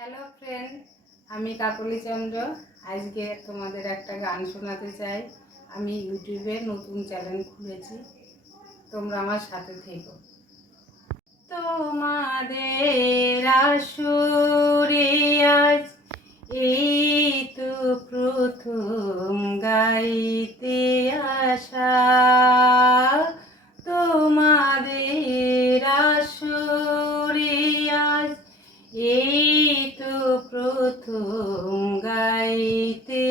Hello friend, আমি কাকলি চন্দ্র। আজকে তোমাদের একটা গান শোনাতে চাই। আমি ইউটিউবে নতুন চ্যানেল খুলেছি, তোমরা আমার সাথে থেকো। তোমাদের আসরে আজ এই তো প্রথম গাইতে আসা, তোমাদের আসরে আজ এই তো প্রথম গাইতে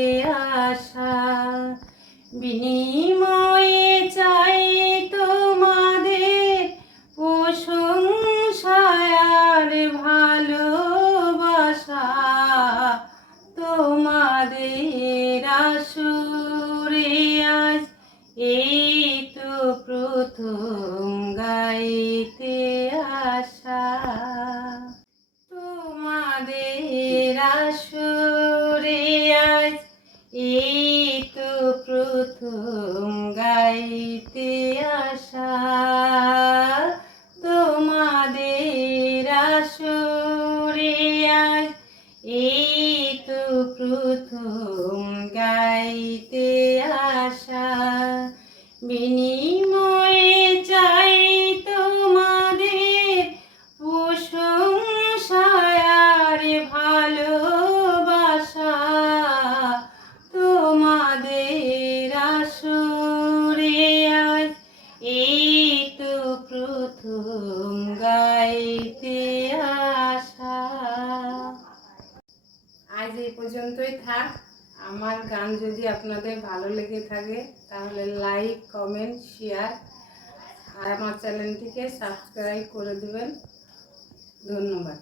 আসা। বিনিময়ে চাই তোমাদের প্রশংসা আর ভালোবাসা, তোমাদের আসরে আজ এই তো প্রথম গাইতে আসা। তোমাদের আসরে আজ এই তো প্রথম গাইতে আসা, তোমাদের আসরে আজ এই তো প্রথম গাইতে আসা। বিনিময়ে চাই তোমাদের প্রশংসা আর ভালোবাসা, তোমাদের আসরে আজ এই তো প্রথম গাইতে আসা। আজ এই পর্যন্তই থাক। আমার গান যদি আপনাদের ভালো লেগে থাকে তাহলে লাইক, কমেন্ট, শেয়ার আর আমার চ্যানেলটিকে সাবস্ক্রাইব করে দেবেন। ধন্যবাদ।